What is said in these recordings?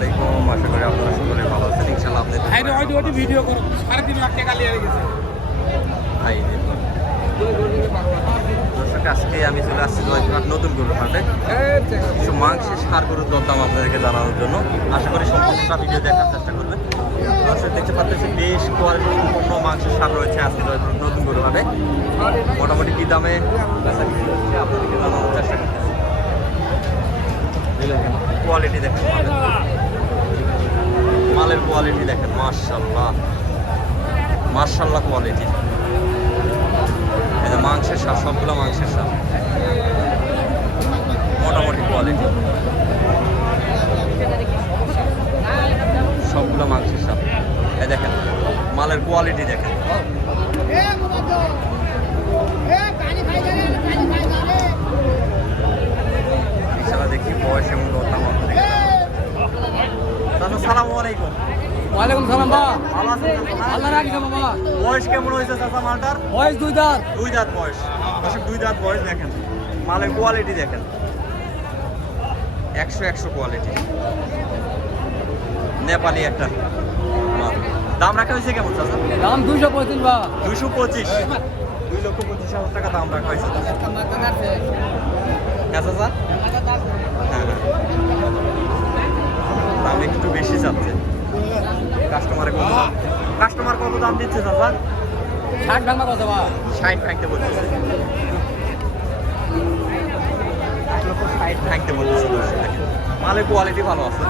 আলাইকুম, আশা করি আপনারা সকলে ভালো আছেন। ইনশাআল্লাহ আপনাদের ভিডিও করো 3.5 লাখ টাকা লিয়ে গেছে। দর্শক, আজকে আমি চলে আসছি জয়পুরহাট নতুন গরুর হাটে। কিছু মাংসের সার গরুর দরদাম আপনাদেরকে জানানোর জন্য। আশা করি সম্পূর্ণটা ভিডিও দেখার চেষ্টা করবেন। দর্শক দেখতে পাচ্ছেন বেশ কোয়ালিটি সম্পন্ন মাংসের সার রয়েছে আজকে জয়পুরহাট নতুন গরুর হাটে। মোটামুটি কি দামে আপনাদেরকে জানানোর চেষ্টা করতেছি। কোয়ালিটি দেখেন, মালের কোয়ালিটি দেখেন, মাশাআল্লাহ মাশাআল্লাহ কোয়ালিটি। এই যে মাংসের সার, সবগুলো মাংসের সার, মোটামুটি কোয়ালিটি, সবগুলো মাংসের সার। এই দেখেন মালের কোয়ালিটি দেখেন। এছাড়া দেখি বয়স এবং দরদাম আপনাদেরকে জানাবো। আসসালামু আলাইকুম। ওয়ালাইকুম সালাম বাবা। ভালো আছেন? আল্লাহ রাখি বাবা। বয়স কেমন হয়েছে চাচা মালটার? বয়স 2 দাঁত। 2 দাঁত বয়স। দর্শক 2 দাঁত বয়স দেখেন, মালের কোয়ালিটি দেখেন, 100 কোয়ালিটি, নেপালি একটা মাল। দাম রাখা হয়েছে কেমন চাচা? দাম 225 বাবা। 225, 2,25,000 টাকা দাম রাখা হয়েছে। হ্যাঁ চাচা, হ্যাঁ হ্যাঁ, দাম একটু বেশি চাচ্ছে। কাস্টমার কত দাম দিচ্ছে চাচা? 60 ভাঙা কত বাবা? 60 ভাঙতে বলতেছে, 1,60,000 ভাঙতে বলতেছে। মালের কোয়ালিটি ভালো আছে।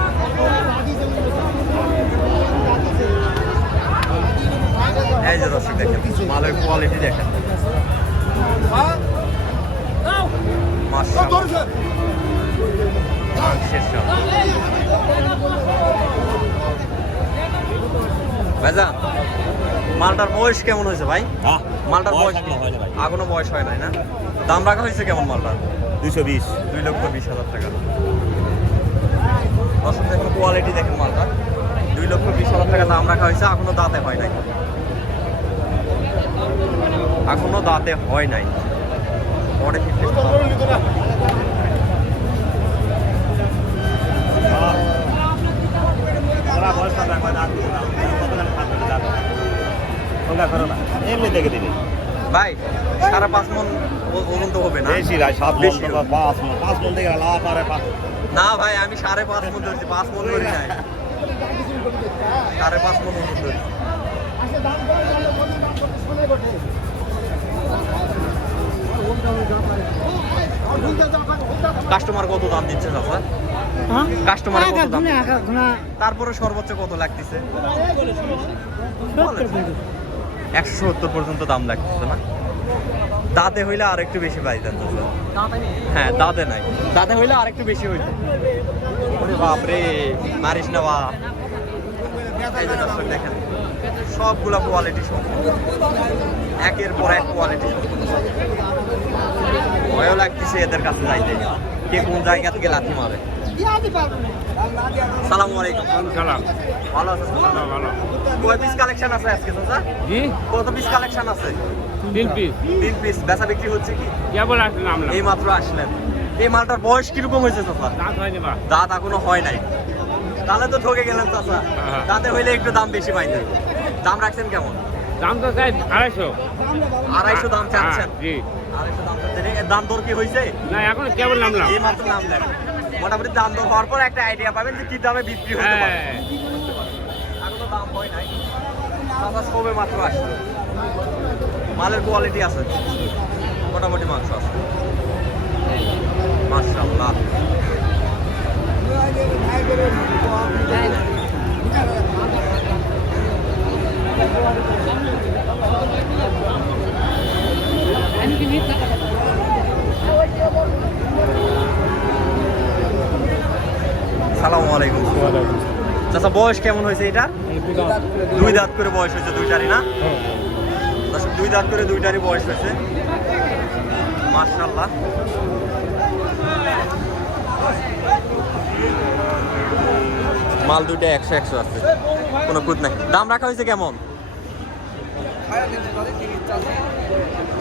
এই যে দর্শক দেখেন মালের কোয়ালিটি দেখেন, মাশাআল্লাহ মাংসের সাথে। ভাইজান, মালটার বয়স কেমন হয়েছে ভাই? মালটার বয়স এখনো বয়স হয় নাই না? দাম রাখা হয়েছে কেমন মালটার? 220। 2,20,000 টাকা। দর্শক দেখুন কোয়ালিটি দেখেন মালটা, 2,20,000 টাকা দাম রাখা হয়েছে। এখনো দাঁতে হয় নাই, এখনো দাঁতে হয় নাই। পরে এমনি দেখে দিবি ভাই 5.5 মণ ওজন তো হবে না? বেশি ভাই, 7 বেশি মণ, 5 মণ থেকে লাভ আর 5। না ভাই, আমি 5.5 মণ ধরছি, 5 মণ ধরি নাই, 5.5 মণ ওজন ধরছি। কাস্টমার কত দাম দিচ্ছে চাচা? কাস্টমার কত দাম? তারপরে সর্বোচ্চ কত লাগতেছে? 170 পর্যন্ত দাম লাগতেছে না? দাঁতে হইলে আর একটু বেশি পাইতেন। হ্যাঁ, দাঁতে নাই, দাঁতে হইলে আর একটু বেশি হইতো। বাপরে, মারিস না বা। এই যে দর্শক দেখেন সবগুলা কোয়ালিটি সম্পূর্ণ, একের পর এক কোয়ালিটি সম্পূর্ণ। ভয়ও লাগতেছে এদের কাছে যাইতে, কে কোন জায়গা থেকে লাথি মারে। সালামু আলাইকুম। সালাম। ভালো আছেন? ভালো। কয় পিস কালেকশন আছে আজকে চাচা? জি, কত পিস কালেকশন আছে? 3 পিস। 3 পিস। বেচা বিক্রি হচ্ছে কি? কেবল আসলাম আমরা। এই মাত্র আসলেন। এই মালটার বয়স কিরকম হয়েছে চাচা? দাঁত হয়নি বা। দাঁত এখনো হয় নাই, তাহলে তো ঠকে গেলেন চাচা। হ্যাঁ। দাঁতে হইলে একটু দাম বেশি পাইতেন। দাম রাখছেন কেমন? দাম তো চাই 250। 250 দাম চাচ্ছেন? জি। 250 দাম চাচ্ছেন। এর দাম দর কি হয়েছে? না, এখন কেবল নামলাম। এই মাত্র নামলেন। মোটামুটি দাম দর হওয়ার পর একটা আইডিয়া পাবেন যে কি দামে বিক্রি হতে পারে। হ্যাঁ। এখনো দাম হয় নাই, চাচা সবে মাত্র আসলো। মালের কোয়ালিটি আছে, মোটামুটি মাংস আছে, মাশাআল্লাহ। সালামু আলাইকুম। চাচা বয়স কেমন হয়েছে এটা? 2 দাঁত করে বয়স হয়েছে, 2টারই না? 2 দাঁত করে 2টারই বয়স হয়েছে, মাশাআল্লাহ। মাল দুইটা 100 আছে, কোনো কুদ নাই। দাম রাখা হয়েছে কেমন?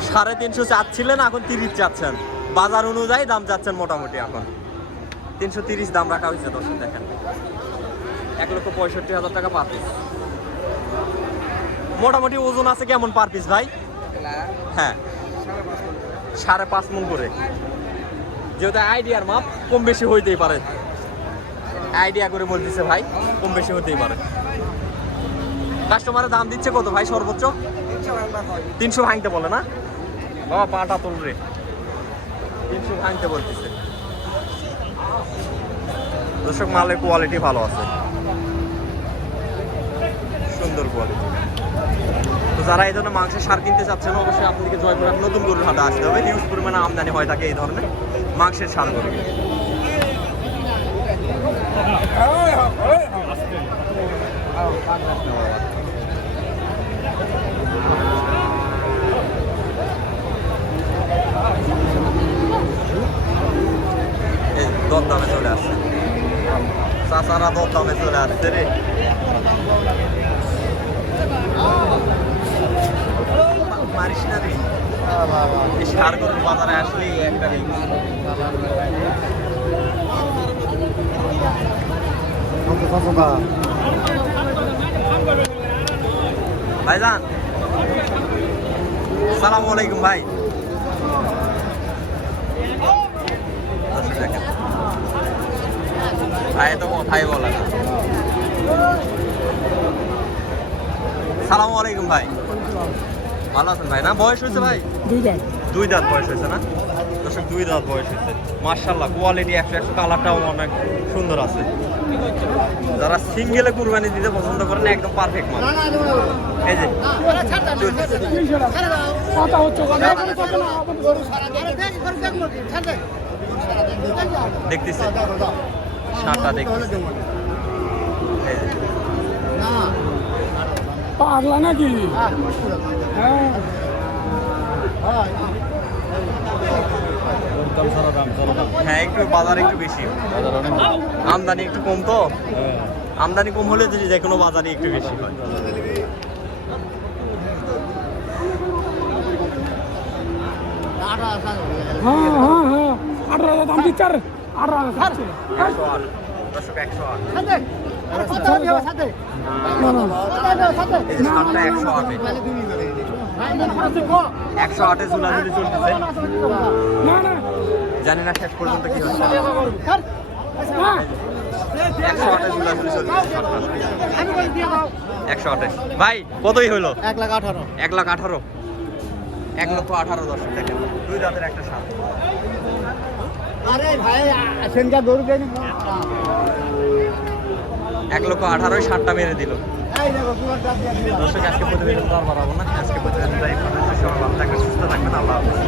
350 চাচ্ছিলেন, এখন 30 চাচ্ছেন। বাজার অনুযায়ী দাম চাচ্ছেন মোটামুটি এখন 330 দাম রাখা হয়েছে। দর্শক দেখেন 1,65,000 টাকা পার পিস। মোটামুটি ওজন আছে কেমন পার পিস ভাই? হ্যাঁ 5.5 মণ করে, যেহেতু আইডিয়ার মাপ কম বেশি হইতেই পারে, আইডিয়া করে বলতেছে ভাই, কম বেশি হতেই পারে। কাস্টমারের দাম দিচ্ছে কত ভাই সর্বোচ্চ? 300 ভাঙতে বলে না বাবা, পাটা তোল রে, 300 ভাঙতে বলতেছে। দর্শক মালের কোয়ালিটি ভালো আছে, সুন্দর কোয়ালিটি। তো যারা এই ধরনের মাংসের সার কিনতে চাচ্ছেন অবশ্যই আপনাদেরকে জয়পুরহাট নতুন গরুর হাটে আসতে হবে। হিউজ পরিমাণে আমদানি হয় থাকে এই ধরনের মাংসের সার গরু। এই দরদামে চলে আসছে, চাচারা দরদামে চলে আসছে রে। মারিস না রে, এই সার গরুর বাজারে আসলেই একটা ভাইজান, সালাম আলাইকুম ভাই। ভাই তো কথাই বলে না। সালাম আলাইকুম ভাই, ভালো আছেন ভাই? না বয়স হয়েছে ভাই? 2 দাঁত বয়স হয়েছে না দর্শক, 2 দাঁত বয়স হয়েছে। মাশাআল্লাহ কোয়ালিটি 100 কালারটাও অনেক সুন্দর আছে। যারা সিঙ্গেলে কুরবানি দিতে পছন্দ করেন একদম পারফেক্ট মাল। এই যে দেখতেছি সারটা দেখতেছি, পাগলা নাকি? হ্যাঁ একটু বাজার একটু বেশি, আমদানি একটু কম, তো আমদানি কম হলে যদি যে কোনো বাজারে একটু বেশি হয়। হ্যাঁ হ্যাঁ হ্যাঁ 18,000 দাম দিচ্ছে, 18,000 108 দর্শক, 108 না না এই যে সারটা 108 108 ঝুলাঝুলি চলতেছে। না না জানি না শেষ পর্যন্ত কি হচ্ছে। না 108 ঝুলাঝুলি চলতেছে সারটা। 108 ভাই কতই হলো? 1,18,000 1,18,000 1,18,000 দর্শক দেখেন, 2 দাঁতের একটা সার। আরে ভাই সেনকা গরু দেন 1,18,000 সারটা মেরে দিল। এই দেখো পুরো দাম দিয়ে দর্শক আজকে প্রতিবেদন তো আর বাড়াবো না, আজকে প্রতিবেদনটা এই পর্যন্ত। সবাই ভালো থাকবেন, সুস্থ থাকবেন, আল্লাহ হাফেজ।